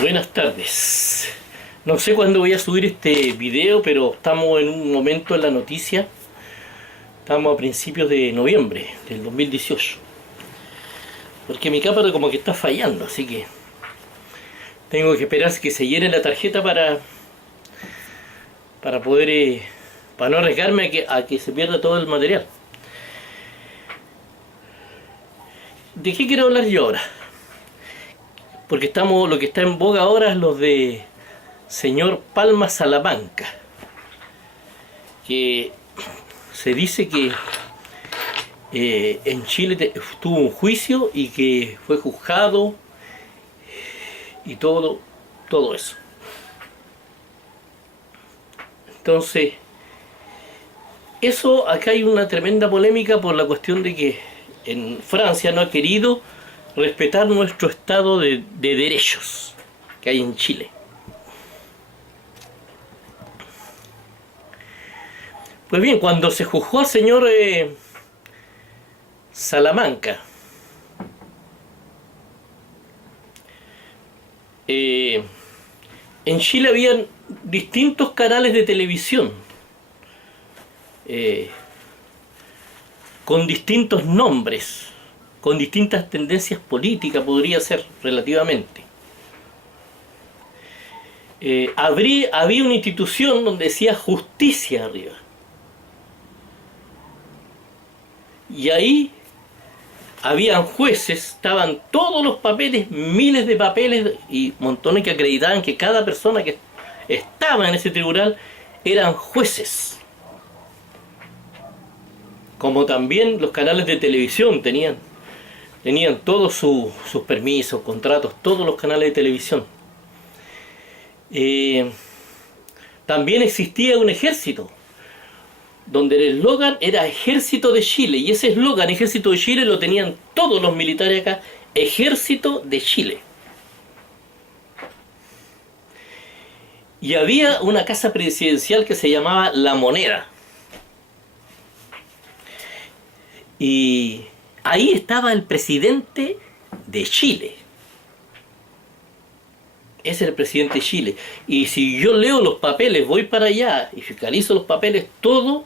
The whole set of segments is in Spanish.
Buenas tardes. No sé cuándo voy a subir este video, pero estamos en un momento en la noticia. Estamos a principios de noviembre del 2018. Porque mi cámara como que está fallando, así que tengo que esperar que se llene la tarjeta para poder para no arriesgarme a que se pierda todo el material. ¿De qué quiero hablar yo ahora? Porque lo que está en boga ahora es los de señor Palma Salamanca, que se dice que en Chile tuvo un juicio y que fue juzgado y todo eso. Entonces, eso acá hay una tremenda polémica por la cuestión de que en Francia no ha querido respetar nuestro estado de derechos que hay en Chile. Pues bien, cuando se juzgó al señor Salamanca, en Chile habían distintos canales de televisión con distintos nombres, con distintas tendencias políticas, podría ser relativamente. Había una institución donde decía justicia arriba. Y ahí habían jueces, estaban todos los papeles, miles de papeles y montones que acreditaban que cada persona que estaba en ese tribunal eran jueces. Como también los canales de televisión tenían todos sus permisos, contratos, todos los canales de televisión. También existía un ejército, donde el eslogan era Ejército de Chile, y ese eslogan, Ejército de Chile, lo tenían todos los militares acá, Ejército de Chile. Y había una casa presidencial que se llamaba La Moneda. Y ahí estaba el presidente de Chile. Ese es el presidente de Chile. Y si yo leo los papeles, voy para allá y fiscalizo los papeles, todo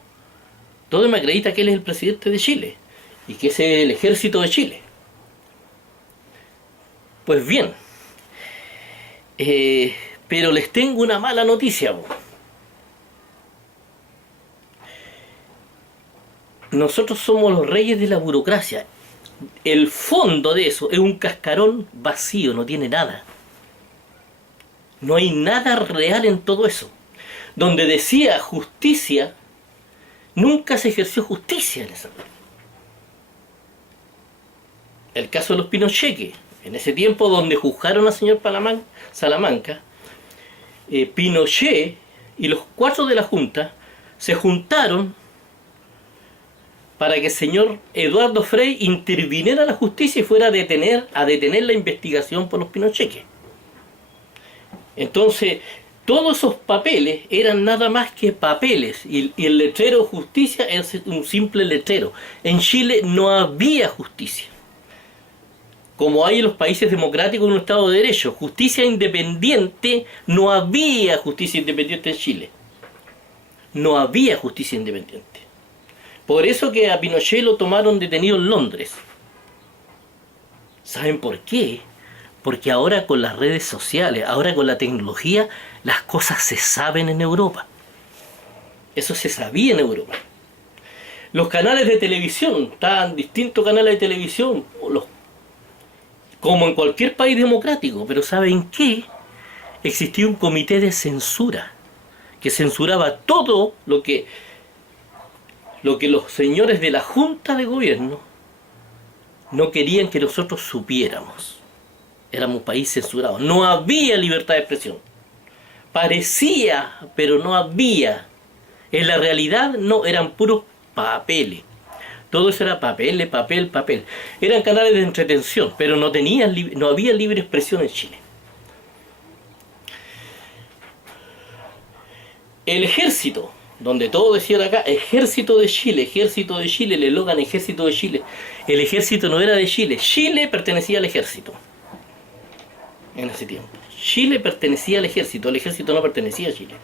me acredita que él es el presidente de Chile y que ese es el Ejército de Chile. Pues bien, pero les tengo una mala noticia. Nosotros somos los reyes de la burocracia. El fondo de eso es un cascarón vacío, no tiene nada. No hay nada real en todo eso. Donde decía justicia, nunca se ejerció justicia en esa. El caso de los Pinochet, en ese tiempo donde juzgaron al señor Salamanca, Pinochet y los 4 de la Junta se juntaron para que el señor Eduardo Frei interviniera a la justicia y fuera a detener la investigación por los Pinochet. Entonces, todos esos papeles eran nada más que papeles, y el letrero justicia es un simple letrero. En Chile no había justicia, como hay en los países democráticos en un Estado de Derecho. Justicia independiente, no había justicia independiente en Chile. No había justicia independiente. Por eso que a Pinochet lo tomaron detenido en Londres. ¿Saben por qué? Porque ahora con las redes sociales, ahora con la tecnología, las cosas se saben en Europa. Eso se sabía en Europa. Los canales de televisión, estaban distintos canales de televisión, como en cualquier país democrático, pero ¿saben qué? Existía un comité de censura que censuraba todo lo que los señores de la Junta de Gobierno no querían que nosotros supiéramos. Éramos un país censurado. No había libertad de expresión. Parecía, pero no había. En la realidad no, eran puros papeles. Todo eso era papel. Eran canales de entretención, pero no había libre expresión en Chile. El ejército, donde todo decía acá, Ejército de Chile, el eslogan Ejército de Chile. El ejército no era de Chile, Chile pertenecía al ejército. en ese tiempo. Chile pertenecía al ejército no pertenecía a Chile.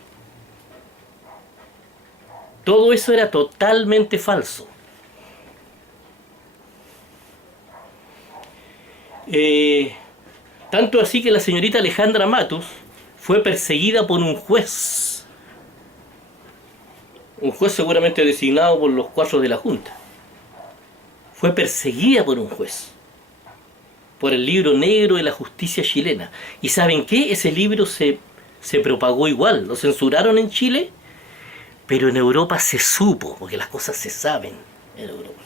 Todo eso era totalmente falso. Tanto así que la señorita Alejandra Matus fue perseguida por un juez seguramente designado por los 4 de la Junta. Fue perseguida por un juez, por el libro negro de la justicia chilena. ¿Y saben qué? Ese libro se propagó igual, lo censuraron en Chile, pero en Europa se supo, porque las cosas se saben en Europa.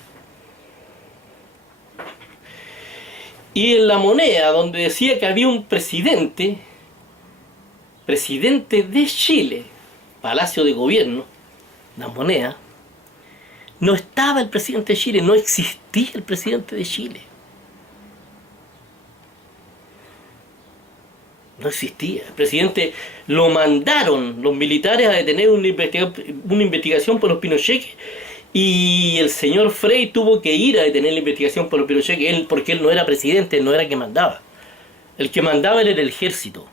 Y en La Moneda, donde decía que había un presidente de Chile, Palacio de Gobierno, La Moneda, no estaba el presidente de Chile, no existía el presidente de Chile. No existía. El presidente lo mandaron los militares a detener una investigación por los Pinochet, y el señor Frey tuvo que ir a detener la investigación por los Pinochet, porque él no era presidente, él no era el que mandaba. El que mandaba era el ejército.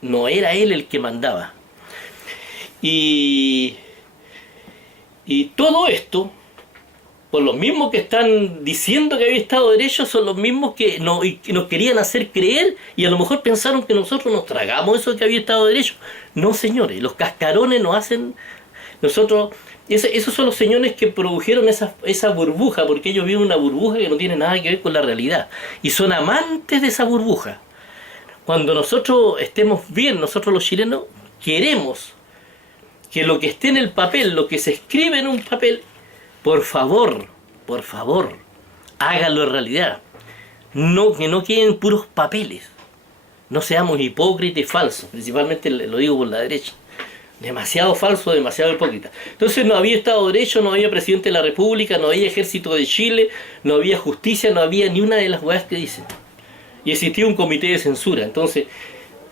No era él el que mandaba. Y todo esto, por los mismos que están diciendo que había Estado de Derecho, son los mismos que nos querían hacer creer, y a lo mejor pensaron que nosotros nos tragamos eso de que había Estado de Derecho. No, señores, los cascarones nos hacen... Nosotros... Esos son los señores que produjeron esa burbuja, porque ellos viven una burbuja que no tiene nada que ver con la realidad. Y son amantes de esa burbuja. Cuando nosotros estemos bien, nosotros los chilenos, queremos que lo que esté en el papel, lo que se escribe en un papel, por favor, háganlo en realidad. No, que no queden puros papeles. No seamos hipócritas y falsos, principalmente lo digo por la derecha. Demasiado falso, demasiado hipócrita. Entonces no había Estado de Derecho, no había presidente de la República, no había ejército de Chile, no había justicia, no había ni una de las weas que dicen. Y existía un comité de censura. Entonces,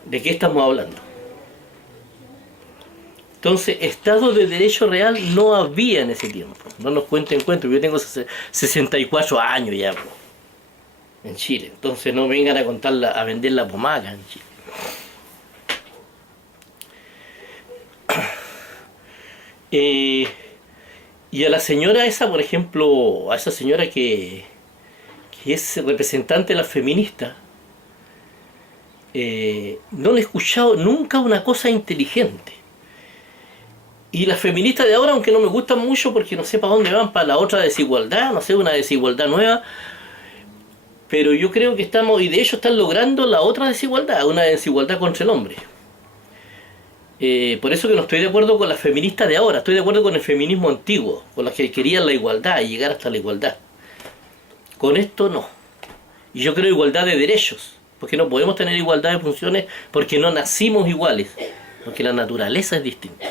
¿de qué estamos hablando? Entonces, Estado de Derecho real no había en ese tiempo. No nos cuenten cuentos, yo tengo 64 años ya en Chile. Entonces no vengan a vender la pomaca en Chile. Y a la señora esa, por ejemplo, a esa señora que es representante de las feministas, no le he escuchado nunca una cosa inteligente. Y las feministas de ahora, aunque no me gustan mucho porque no sé para dónde van, para la otra desigualdad, no sé, una desigualdad nueva, pero yo creo que estamos, y de hecho están logrando la otra desigualdad, una desigualdad contra el hombre. Por eso que no estoy de acuerdo con las feministas de ahora, estoy de acuerdo con el feminismo antiguo, con las que querían la igualdad y llegar hasta la igualdad. Con esto no. Y yo creo igualdad de derechos, porque no podemos tener igualdad de funciones porque no nacimos iguales, porque la naturaleza es distinta.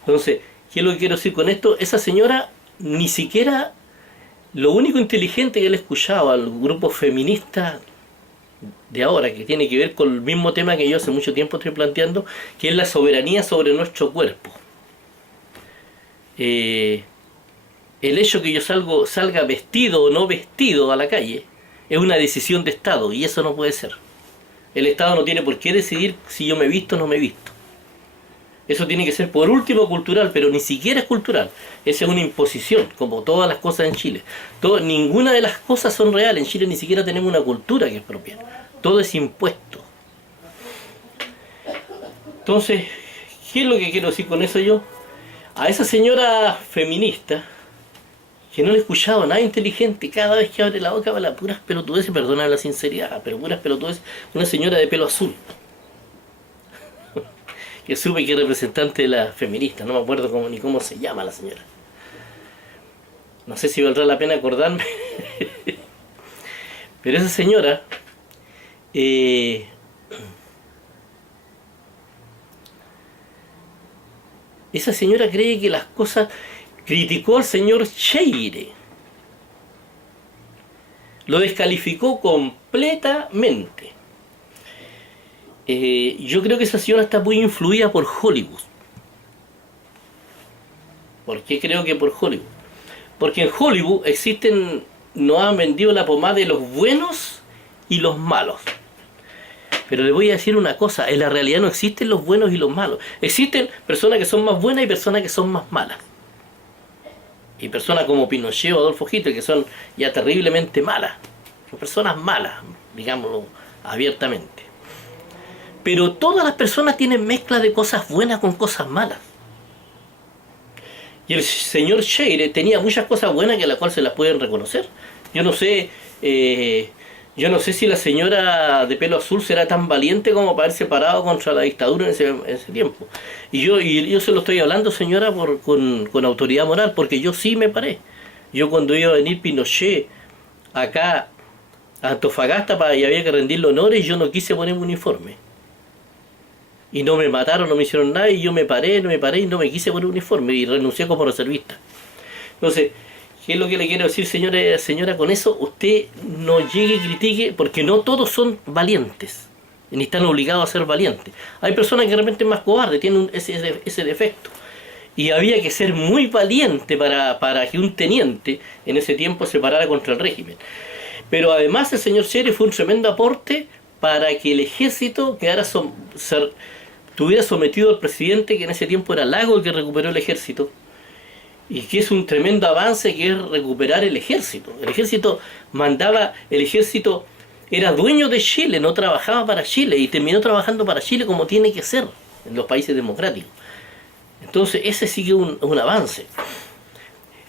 Entonces, ¿qué es lo que quiero decir con esto? Esa señora ni siquiera, lo único inteligente que le he escuchado al grupo feminista de ahora, que tiene que ver con el mismo tema que yo hace mucho tiempo estoy planteando, que es la soberanía sobre nuestro cuerpo. El hecho que yo salga vestido o no vestido a la calle es una decisión de Estado, y eso no puede ser. El Estado no tiene por qué decidir si yo me visto o no me visto. Eso tiene que ser por último cultural, pero ni siquiera es cultural. Esa es una imposición, como todas las cosas en Chile. Ninguna de las cosas son reales. En Chile ni siquiera tenemos una cultura que es propia. Todo es impuesto. Entonces, ¿qué es lo que quiero decir con eso yo? A esa señora feminista, que no le he escuchado nada inteligente, cada vez que abre la boca habla puras pelotudeces, perdona la sinceridad, pero puras pelotudeces, una señora de pelo azul. Que supe que es representante de la feminista, no me acuerdo ni cómo se llama la señora. No sé si valdrá la pena acordarme. Pero esa señora, cree que las cosas... Criticó al señor Cheire. Lo descalificó completamente. Yo creo que esa señora está muy influida por Hollywood. ¿Por qué creo que por Hollywood? Porque en Hollywood nos han vendido la pomada de los buenos y los malos. Pero le voy a decir una cosa, en la realidad no existen los buenos y los malos. Existen personas que son más buenas y personas que son más malas. Y personas como Pinochet o Adolfo Hitler que son ya terriblemente malas. Son personas malas, digámoslo abiertamente. Pero todas las personas tienen mezcla de cosas buenas con cosas malas. Y el señor Scheire tenía muchas cosas buenas que a las cuales se las pueden reconocer. Yo no sé, si la señora de pelo azul será tan valiente como para haberse parado contra la dictadura en ese tiempo. Y yo se lo estoy hablando, señora, con autoridad moral, porque yo sí me paré. Yo cuando iba a venir Pinochet acá a Antofagasta y había que rendirle honores, yo no quise ponerme un uniforme. Y no me mataron, no me hicieron nada, y yo me paré y no me quise poner un uniforme y renuncié como reservista. Entonces, ¿qué es lo que le quiero decir, señora? Con eso usted no llegue y critique, porque no todos son valientes, ni están obligados a ser valientes. Hay personas que de repente son más cobardes, tienen ese defecto. Y había que ser muy valiente para que un teniente en ese tiempo se parara contra el régimen. Pero además el señor Scheire fue un tremendo aporte para que el ejército estuviera sometido al presidente, que en ese tiempo era Lago el que recuperó el ejército. Y que es un tremendo avance, que es recuperar el ejército. El ejército era dueño de Chile, no trabajaba para Chile, y terminó trabajando para Chile como tiene que ser en los países democráticos. Entonces ese sí que es un avance.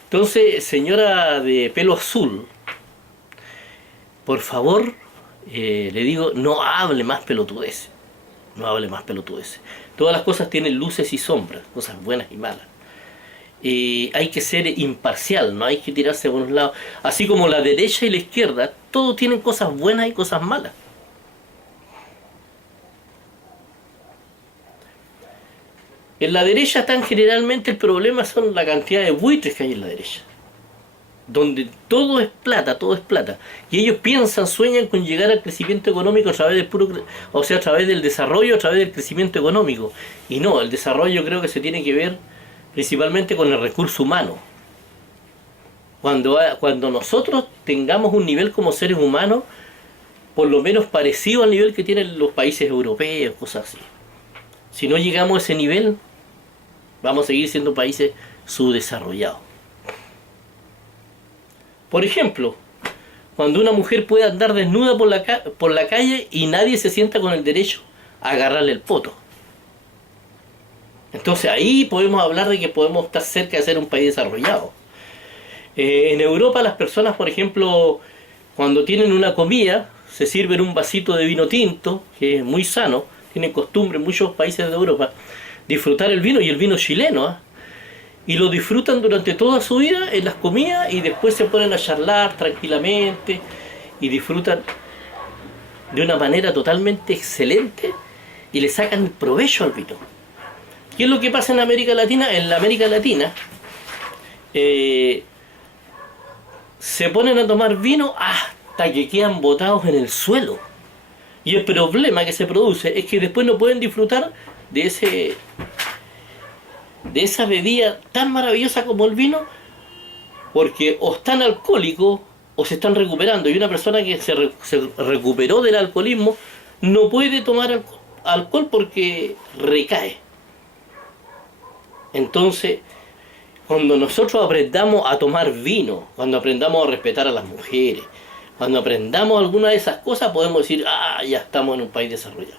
Entonces, señora de pelo azul, por favor, le digo, no hable más pelotudeces. No hable más pelotudeces. Todas las cosas tienen luces y sombras, cosas buenas y malas. Hay que ser imparcial, no hay que tirarse por un lado. Así como la derecha y la izquierda, todos tienen cosas buenas y cosas malas. En la derecha generalmente el problema son la cantidad de buitres que hay en la derecha, donde todo es plata, y ellos sueñan con llegar al crecimiento económico a través a través del desarrollo, a través del crecimiento económico. Y no, el desarrollo creo que se tiene que ver principalmente con el recurso humano. Cuando nosotros tengamos un nivel como seres humanos, por lo menos parecido al nivel que tienen los países europeos, cosas así. Si no llegamos a ese nivel, vamos a seguir siendo países subdesarrollados. Por ejemplo, cuando una mujer puede andar desnuda por la calle y nadie se sienta con el derecho a agarrarle el poto. Entonces ahí podemos hablar de que podemos estar cerca de ser un país desarrollado. En Europa las personas, por ejemplo, cuando tienen una comida, se sirven un vasito de vino tinto, que es muy sano, tienen costumbre en muchos países de Europa, disfrutar el vino, y el vino chileno, y lo disfrutan durante toda su vida en las comidas, y después se ponen a charlar tranquilamente y disfrutan de una manera totalmente excelente y le sacan provecho al vino. ¿Qué es lo que pasa en América Latina? En la América Latina se ponen a tomar vino hasta que quedan botados en el suelo. Y el problema que se produce es que después no pueden disfrutar de esa bebida tan maravillosa como el vino, porque o están alcohólicos o se están recuperando. Y una persona que se recuperó del alcoholismo no puede tomar alcohol porque recae. Entonces, cuando nosotros aprendamos a tomar vino, cuando aprendamos a respetar a las mujeres, cuando aprendamos alguna de esas cosas, podemos decir, ya estamos en un país desarrollado.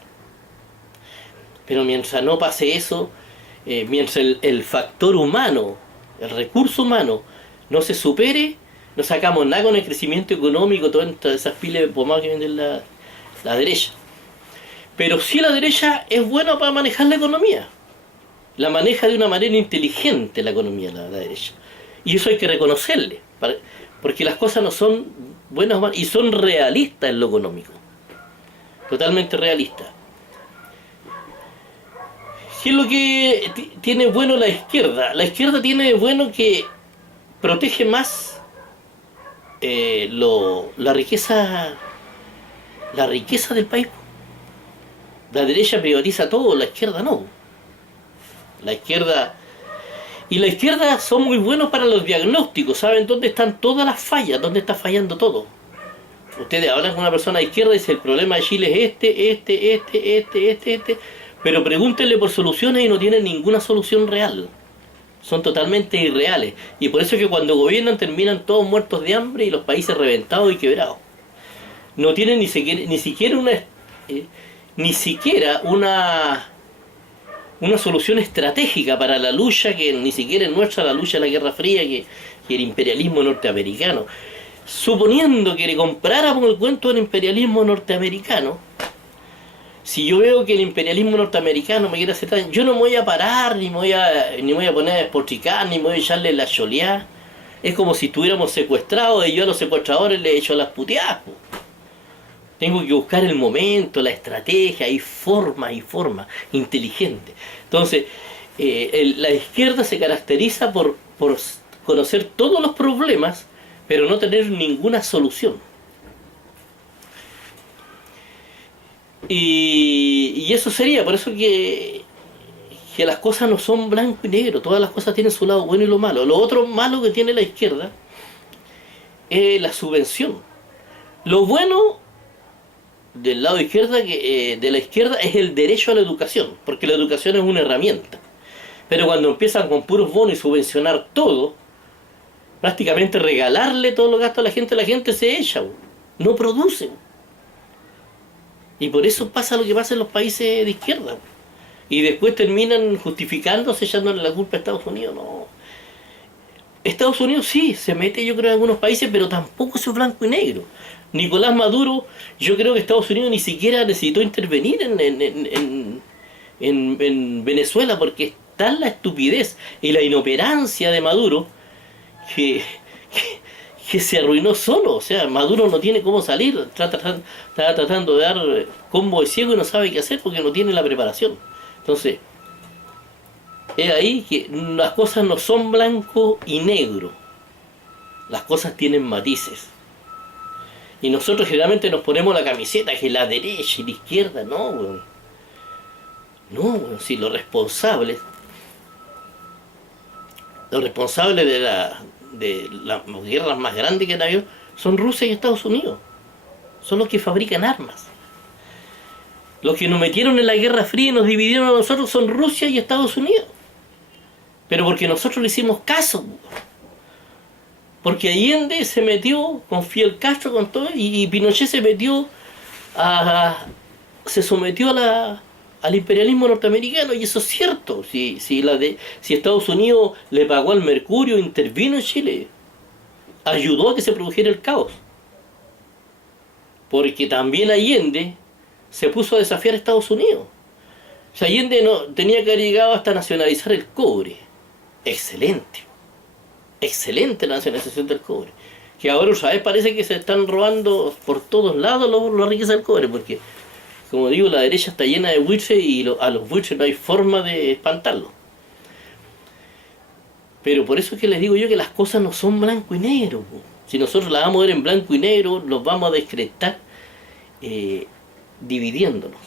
Pero mientras no pase eso, mientras el factor humano, el recurso humano, no se supere, no sacamos nada con el crecimiento económico, todas esas pilas de pomada que venden la derecha. Pero sí, la derecha es buena para manejar la economía. La maneja de una manera inteligente la economía, la derecha. Y eso hay que reconocerle, porque las cosas no son buenas o malas, y son realistas en lo económico. Totalmente realistas. ¿Qué es lo que tiene bueno la izquierda? La izquierda tiene de bueno que protege más la riqueza del país. La derecha privatiza todo, la izquierda no. La izquierda son muy buenos para los diagnósticos, saben dónde están todas las fallas, dónde está fallando todo. Ustedes hablan con una persona de izquierda y dicen el problema de Chile es este, pero pregúntenle por soluciones y no tienen ninguna solución real. Son totalmente irreales. Y por eso es que cuando gobiernan terminan todos muertos de hambre y los países reventados y quebrados. No tienen ni siquiera una solución estratégica para la lucha, que ni siquiera es nuestra, la lucha de la Guerra Fría, que el imperialismo norteamericano. Suponiendo que le compráramos el cuento del imperialismo norteamericano, si yo veo que el imperialismo norteamericano me quiere hacer daño, yo no me voy a parar, ni me voy a poner a despotricar, ni me voy a echarle la choleada. Es como si estuviéramos secuestrados y yo a los secuestradores les echo las puteadas. Tengo que buscar el momento, la estrategia, y forma inteligente. Entonces, la izquierda se caracteriza por conocer todos los problemas, pero no tener ninguna solución. Y eso sería, por eso que las cosas no son blanco y negro, todas las cosas tienen su lado bueno y lo malo. Lo otro malo que tiene la izquierda es la subvención. Lo bueno del lado de la izquierda es el derecho a la educación, porque la educación es una herramienta. Pero cuando empiezan con puros bonos y subvencionar todo, prácticamente regalarle todos los gastos a la gente se echa, no produce. Y por eso pasa lo que pasa en los países de izquierda. Y después terminan justificándose, echándole la culpa a Estados Unidos. No. Estados Unidos sí, se mete yo creo en algunos países, pero tampoco es blanco y negro. Nicolás Maduro, yo creo que Estados Unidos ni siquiera necesitó intervenir en Venezuela, porque es tal la estupidez y la inoperancia de Maduro que se arruinó solo. O sea, Maduro no tiene cómo salir, está tratando de dar combo de ciego y no sabe qué hacer porque no tiene la preparación. Entonces, es ahí que las cosas no son blanco y negro, las cosas tienen matices. Y nosotros generalmente nos ponemos la camiseta que la derecha y la izquierda, no, weón. No, weón, si los responsables de las guerras más grandes que han habido son Rusia y Estados Unidos. Son los que fabrican armas. Los que nos metieron en la Guerra Fría y nos dividieron a nosotros son Rusia y Estados Unidos. Pero porque nosotros le hicimos caso. Porque Allende se metió con Fidel Castro, con todo, y Pinochet se sometió al imperialismo norteamericano, y eso es cierto. Si Estados Unidos le pagó al mercurio, intervino en Chile, ayudó a que se produjera el caos. Porque también Allende se puso a desafiar a Estados Unidos. O sea, Allende no tenía que haber llegado hasta nacionalizar el cobre. Excelente la nacionalización del cobre. Que ahora otra vez parece que se están robando por todos lados la riqueza del cobre, porque, como digo, la derecha está llena de buitres y a los buitres no hay forma de espantarlos. Pero por eso es que les digo yo que las cosas no son blanco y negro. Si nosotros las vamos a ver en blanco y negro, los vamos a descrestar dividiéndonos.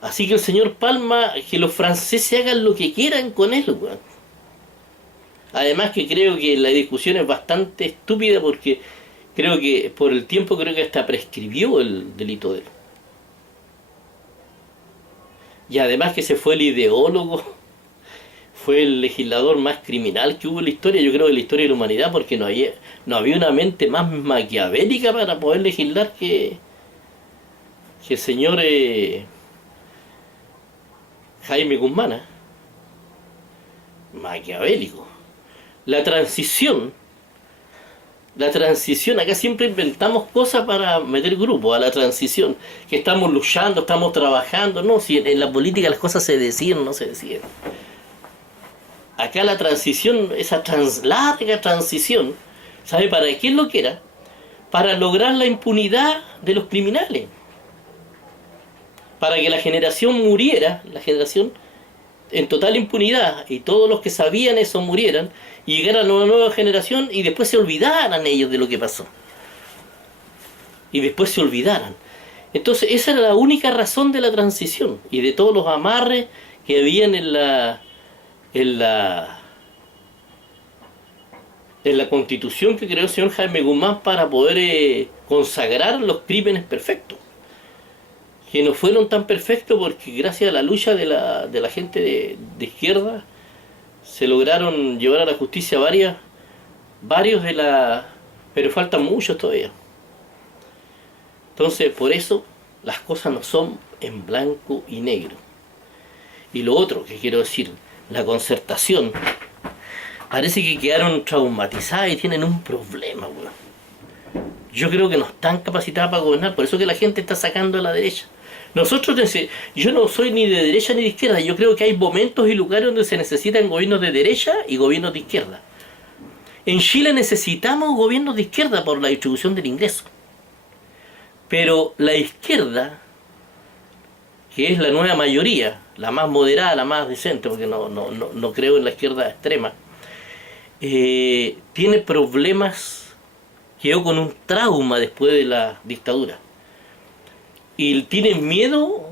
Así que el señor Palma, que los franceses hagan lo que quieran con él, weón. Además que creo que la discusión es bastante estúpida, porque creo que por el tiempo creo que hasta prescribió el delito de él. Y además que se fue el ideólogo, fue el legislador más criminal que hubo en la historia, yo creo, de la historia de la humanidad, porque no había una mente más maquiavélica para poder legislar que el señor Jaime Guzmán, ¿eh? Maquiavélico. La transición, acá siempre inventamos cosas para meter grupos a la transición, que estamos luchando, estamos trabajando. No, si en la política las cosas se deciden, no se deciden. Acá la transición, esa larga transición, ¿sabe para qué es lo que era? Para lograr la impunidad de los criminales. Para que la generación muriera, en total impunidad, y todos los que sabían eso murieran, y llegara a una nueva generación y después se olvidaran ellos de lo que pasó. Y después se olvidaran. Entonces esa era la única razón de la transición, y de todos los amarres que habían en en la constitución que creó el señor Jaime Guzmán para poder consagrar los crímenes perfectos, que no fueron tan perfectos porque gracias a la lucha de la gente de izquierda se lograron llevar a la justicia varios de la... pero faltan muchos todavía. Entonces, por eso las cosas no son en blanco y negro. Y lo otro que quiero decir, la concertación, parece que quedaron traumatizadas y tienen un problema, weón. Yo creo que no están capacitadas para gobernar, por eso que la gente está sacando a la derecha. Yo no soy ni de derecha ni de izquierda, yo creo que hay momentos y lugares donde se necesitan gobiernos de derecha y gobiernos de izquierda. En Chile necesitamos gobiernos de izquierda por la distribución del ingreso. Pero la izquierda, que es la nueva mayoría, la más moderada, la más decente, porque no creo en la izquierda extrema, tiene problemas, quedó con un trauma después de la dictadura. Y tienen miedo,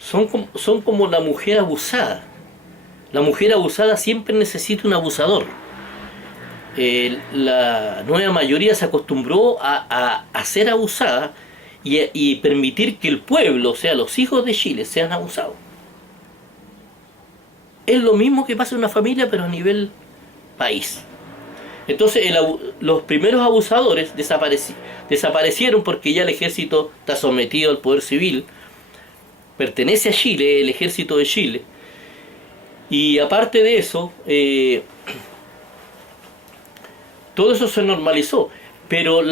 son como la mujer abusada. La mujer abusada siempre necesita un abusador. La nueva mayoría se acostumbró a ser abusada y permitir que el pueblo, o sea, los hijos de Chile, sean abusados. Es lo mismo que pasa en una familia, pero a nivel país. Entonces los primeros abusadores desaparecieron porque ya el ejército está sometido al poder civil, pertenece a Chile, el ejército de Chile. Y aparte de eso, todo eso se normalizó, pero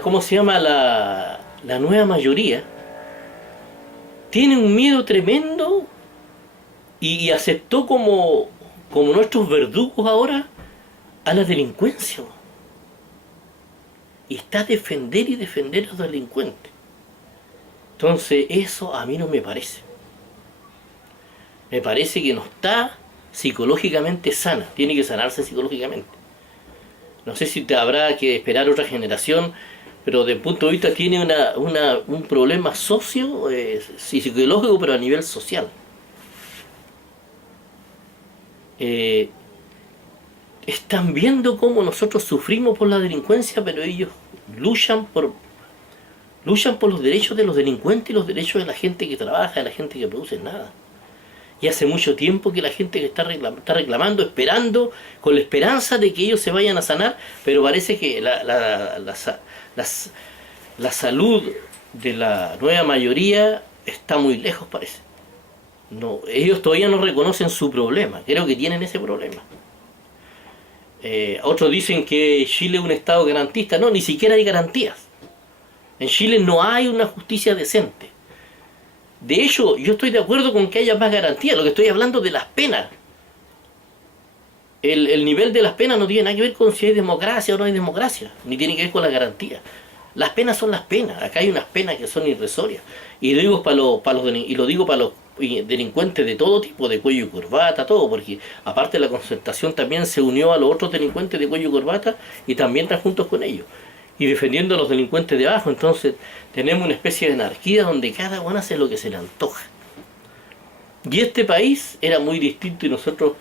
¿cómo se llama? La nueva mayoría tiene un miedo tremendo y aceptó como nuestros verdugos ahora a la delincuencia. Y está a defender y defender a los delincuentes. Entonces eso a mí no me parece. Me parece que no está psicológicamente sana, tiene que sanarse psicológicamente. No sé si te habrá que esperar otra generación, pero desde el punto de vista tiene un problema psicológico, pero a nivel social. Están viendo cómo nosotros sufrimos por la delincuencia, pero ellos luchan por los derechos de los delincuentes y los derechos de la gente que trabaja, de la gente que produce nada. Y hace mucho tiempo que la gente que está reclamando, esperando, con la esperanza de que ellos se vayan a sanar, pero parece que la salud de la nueva mayoría está muy lejos, parece. No, ellos todavía no reconocen su problema, creo que tienen ese problema. Otros dicen que Chile es un Estado garantista, no, ni siquiera hay garantías. En Chile no hay una justicia decente. De hecho, yo estoy de acuerdo con que haya más garantías, lo que estoy hablando de las penas. El nivel de las penas no tiene nada que ver con si hay democracia o no hay democracia, ni tiene que ver con la garantía. Las penas son las penas, acá hay unas penas que son irrisorias. Y lo digo para los delincuentes de todo tipo, de cuello y corbata, todo, porque aparte de la concertación también se unió a los otros delincuentes de cuello y corbata y también están juntos con ellos. Y defendiendo a los delincuentes de abajo, entonces tenemos una especie de anarquía donde cada uno hace lo que se le antoja. Y este país era muy distinto y nosotros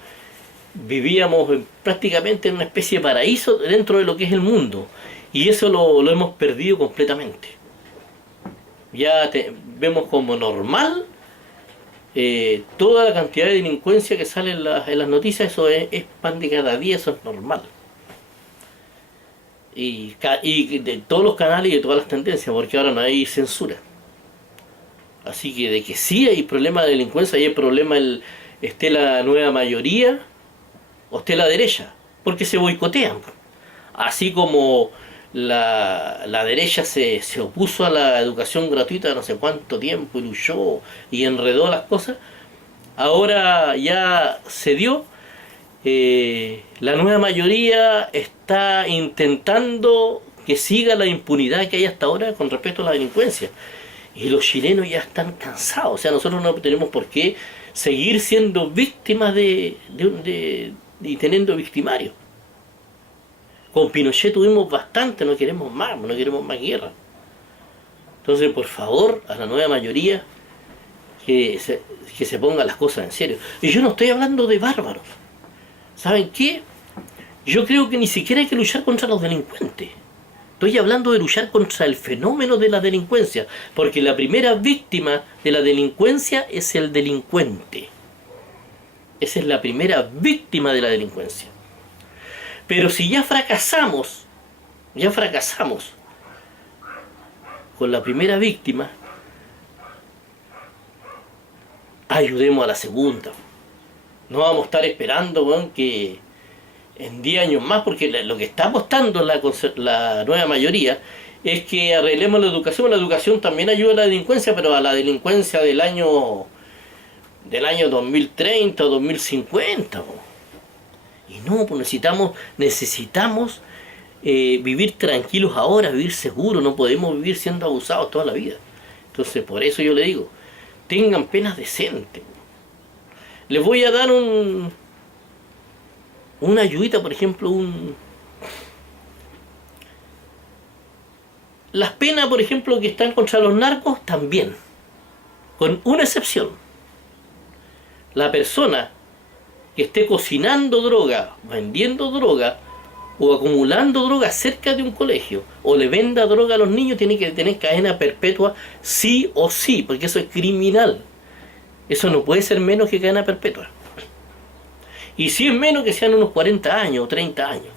vivíamos prácticamente en una especie de paraíso dentro de lo que es el mundo. Y eso lo hemos perdido completamente. Ya vemos como normal toda la cantidad de delincuencia que sale en las noticias, eso es pan de cada día, eso es normal. Y de todos los canales y de todas las tendencias, porque ahora no hay censura. Así que de que sí hay problema de delincuencia, y hay problema esté la nueva mayoría o esté la derecha, porque se boicotean. Así como la derecha se opuso a la educación gratuita no sé cuánto tiempo y luchó y enredó las cosas, ahora ya se dio. La nueva mayoría está intentando que siga la impunidad que hay hasta ahora con respecto a la delincuencia. Y los chilenos ya están cansados. O sea, nosotros no tenemos por qué seguir siendo víctimas y teniendo victimarios. Con Pinochet tuvimos bastante, no queremos más guerra. Entonces, por favor, a la nueva mayoría que se ponga las cosas en serio. Y yo no estoy hablando de bárbaros. ¿Saben qué? Yo creo que ni siquiera hay que luchar contra los delincuentes. Estoy hablando de luchar contra el fenómeno de la delincuencia, porque la primera víctima de la delincuencia es el delincuente. Esa es la primera víctima de la delincuencia. Pero si ya fracasamos con la primera víctima, ayudemos a la segunda. No vamos a estar esperando, bueno, que en 10 años más, porque lo que está apostando la nueva mayoría es que arreglemos la educación. La educación también ayuda a la delincuencia, pero a la delincuencia del año 2030 o 2050. Y no, pues necesitamos vivir tranquilos ahora, vivir seguros. No podemos vivir siendo abusados toda la vida. Entonces, por eso yo le digo, tengan penas decentes. Les voy a dar una ayudita, por ejemplo, las penas, por ejemplo, que están contra los narcos, también, con una excepción. La persona que esté cocinando droga, vendiendo droga o acumulando droga cerca de un colegio o le venda droga a los niños tiene que tener cadena perpetua sí o sí, porque eso es criminal. Eso no puede ser menos que cadena perpetua. Y si es menos, que sean unos 40 años o 30 años.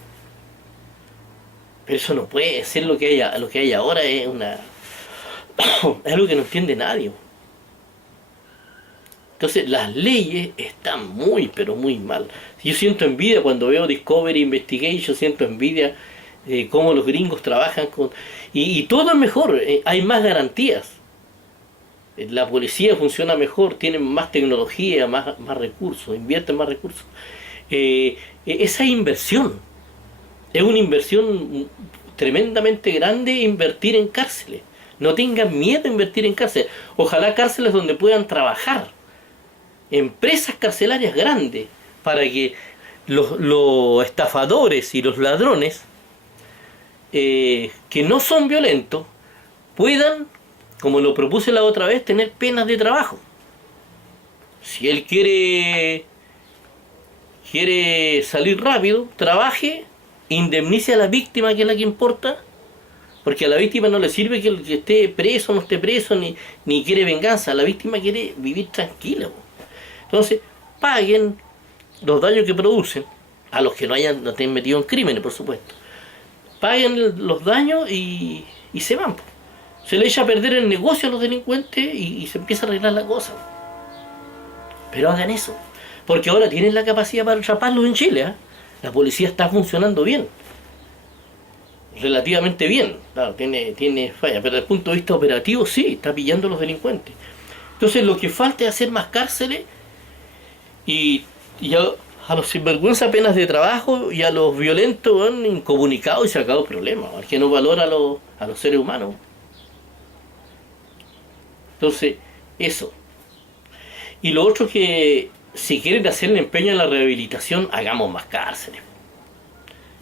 Pero eso no puede ser lo que hay ahora. Es algo que no entiende nadie. Entonces las leyes están muy, pero muy mal. Yo siento envidia cuando veo Discovery Investigation, siento envidia de cómo los gringos trabajan con... Y todo es mejor, hay más garantías. La policía funciona mejor, tienen más tecnología, más recursos, invierten más recursos. Esa inversión, es una inversión tremendamente grande invertir en cárceles. No tengan miedo a invertir en cárceles. Ojalá cárceles donde puedan trabajar. Empresas carcelarias grandes, para que los estafadores y los ladrones, que no son violentos, puedan, como lo propuse la otra vez, tener penas de trabajo. Si él quiere salir rápido, trabaje, indemnice a la víctima, que es la que importa, porque a la víctima no le sirve que el que esté preso o no esté preso, ni quiere venganza. La víctima quiere vivir tranquila. Entonces, paguen los daños que producen, a los que no estén metidos en crímenes, por supuesto. Paguen los daños y se van. Se le echa a perder el negocio a los delincuentes y se empieza a arreglar la cosa. Pero hagan eso, porque ahora tienen la capacidad para atraparlos en Chile. La policía está funcionando bien, relativamente bien. Claro, tiene falla, pero desde el punto de vista operativo sí, está pillando a los delincuentes. Entonces lo que falta es hacer más cárceles y a los sinvergüenza penas de trabajo, y a los violentos incomunicados, y se acabó el problema. Al que no valora a los seres humanos. Entonces, eso. Y lo otro, que si quieren hacer el empeño en la rehabilitación, hagamos más cárceles.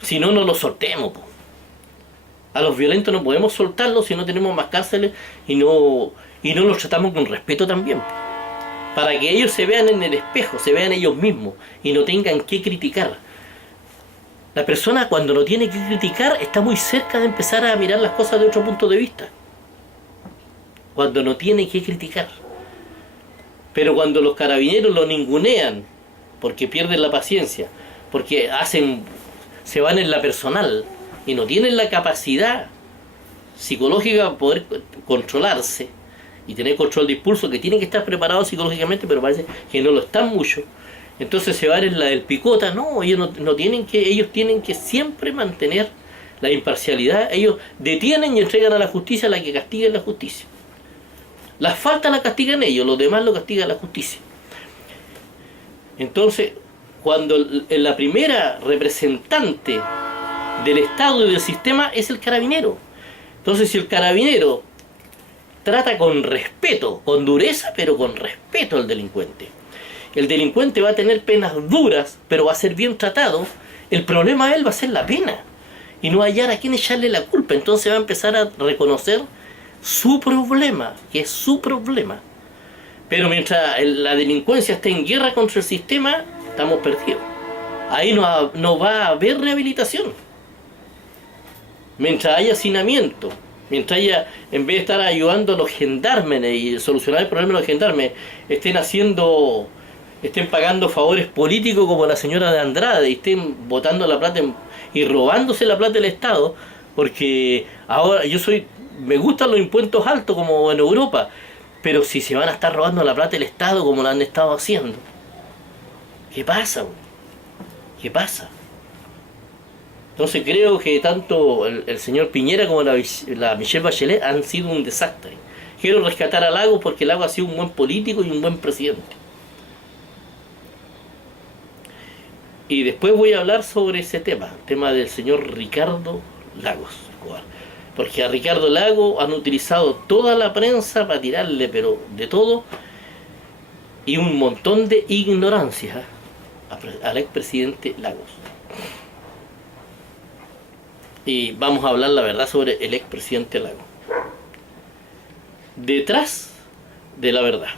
Si no, no los soltemos. A los violentos no podemos soltarlos si no tenemos más cárceles y no los tratamos con respeto también. Para que ellos se vean en el espejo, se vean ellos mismos y no tengan que criticar. La persona, cuando no tiene que criticar, está muy cerca de empezar a mirar las cosas de otro punto de vista. Cuando no tiene que criticar. Pero cuando los carabineros lo ningunean, porque pierden la paciencia, porque se van en la personal y no tienen la capacidad psicológica para poder controlarse y tener control de impulso, que tienen que estar preparados psicológicamente, pero parece que no lo están mucho. Entonces se van en la del picota. No, ellos ellos tienen que siempre mantener la imparcialidad. Ellos detienen y entregan a la justicia a la que castiga la justicia. Las faltas las castigan ellos, los demás lo castiga la justicia. Entonces, cuando la primera representante del Estado y del sistema es el carabinero. Entonces, si el carabinero trata con respeto, con dureza, pero con respeto al delincuente, el delincuente va a tener penas duras, pero va a ser bien tratado, el problema de él va a ser la pena, y no hallar a quién echarle la culpa. Entonces va a empezar a reconocer su problema, que es su problema. Pero mientras la delincuencia esté en guerra contra el sistema, estamos perdidos. ahí no va a haber rehabilitación. Mientras haya hacinamiento, mientras haya, en vez de estar ayudando a los gendarmes y solucionar el problema de los gendarmes, estén pagando favores políticos como la señora de Andrade y estén botando la plata y robándose la plata del Estado, porque ahora me gustan los impuestos altos como en Europa, pero si se van a estar robando la plata del Estado como lo han estado haciendo, ¿qué pasa? ¿Qué pasa? Entonces creo que tanto el señor Piñera como la Michelle Bachelet han sido un desastre. Quiero rescatar a Lagos porque Lagos ha sido un buen político y un buen presidente. Y después voy a hablar sobre ese tema, el tema del señor Ricardo Lagos. Porque a Ricardo Lagos han utilizado toda la prensa para tirarle, pero de todo, y un montón de ignorancia al expresidente Lagos. Y vamos a hablar la verdad sobre el expresidente Lagos. Detrás de la verdad.